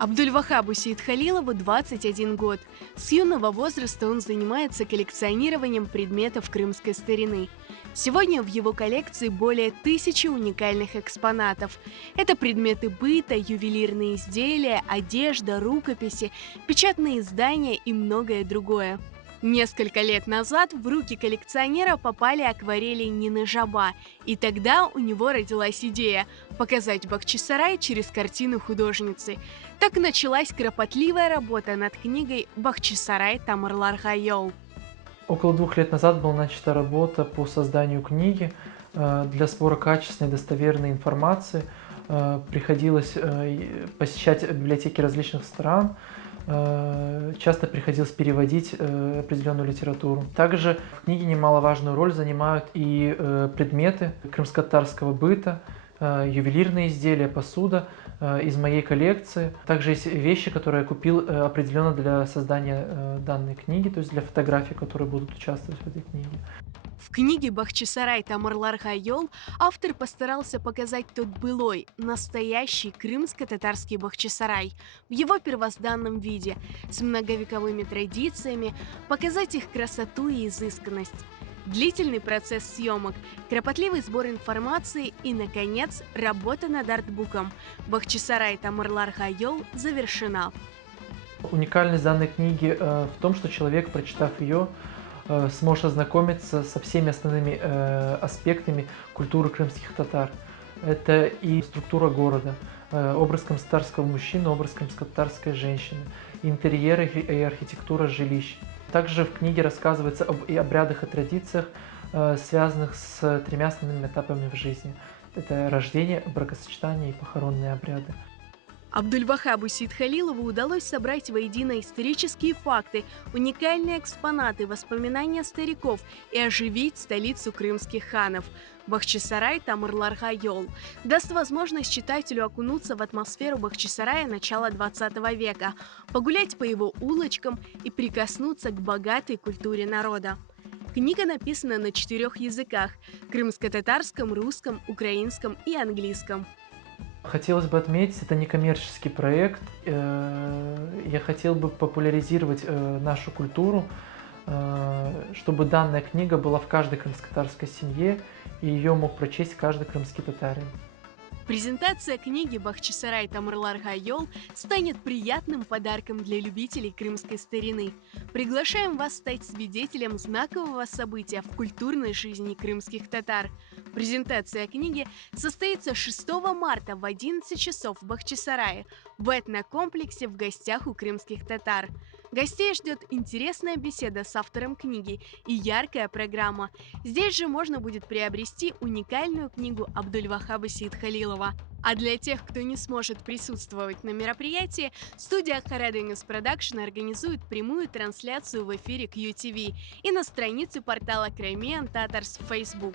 Абдульвахабу Сейдхалилову 21 год. С юного возраста он занимается коллекционированием предметов крымской старины. Сегодня в его коллекции более 1000 уникальных экспонатов. Это предметы быта, ювелирные изделия, одежда, рукописи, печатные издания и многое другое. Несколько лет назад в руки коллекционера попали акварели Нины Жаба, и тогда у него родилась идея показать Бахчисарай через картину художницы. Так началась кропотливая работа над книгой «Бахчисарай Тамырларга Йол». Около 2 лет назад была начата работа по созданию книги. Для сбора качественной и достоверной информации приходилось посещать библиотеки различных стран, часто приходилось переводить определенную литературу. Также в книге немаловажную роль занимают и предметы крымско-татарского быта, ювелирные изделия, посуда из моей коллекции. Также есть вещи, которые я купил определенно для создания данной книги, то есть для фотографий, которые будут участвовать в этой книге. В книге «Бахчисарай Тамырларга Йол» автор постарался показать тот былой, настоящий крымско-татарский Бахчисарай в его первозданном виде, с многовековыми традициями, показать их красоту и изысканность. Длительный процесс съемок, кропотливый сбор информации и, наконец, работа над артбуком «Бахчисарай Тамырларга Йол» завершена. Уникальность данной книги в том, что человек, прочитав ее, сможет ознакомиться со всеми основными аспектами культуры крымских татар. Это и структура города, образ крымско-татарского мужчины, образ крымско-татарской женщины, интерьеры и архитектура жилищ. Также в книге рассказывается об и обрядах и традициях, связанных с тремя основными этапами в жизни. Это рождение, бракосочетание и похоронные обряды. Абдульвахабу Сейдхалилову удалось собрать воедино исторические факты, уникальные экспонаты, воспоминания стариков и оживить столицу крымских ханов. Бахчисарай Тамырларга Йол даст возможность читателю окунуться в атмосферу Бахчисарая начала 20 века, погулять по его улочкам и прикоснуться к богатой культуре народа. Книга написана на 4 языках – крымско-татарском, русском, украинском и английском. Хотелось бы отметить, это некоммерческий проект. Я хотел бы популяризировать нашу культуру, чтобы данная книга была в каждой крымско-татарской семье, и ее мог прочесть каждый крымский татарин. Презентация книги «Бахчисарай Тамырларга Йол» станет приятным подарком для любителей крымской старины. Приглашаем вас стать свидетелем знакового события в культурной жизни крымских татар. Презентация книги состоится 6 марта в 11 часов в Бахчисарае, в этнокомплексе в гостях у крымских татар. Гостей ждет интересная беседа с автором книги и яркая программа. Здесь же можно будет приобрести уникальную книгу Абдульвахаба Сейдхалилова. А для тех, кто не сможет присутствовать на мероприятии, студия Хараденис Продакшн организует прямую трансляцию в эфире QTV и на странице портала Crimean Tatars в Facebook.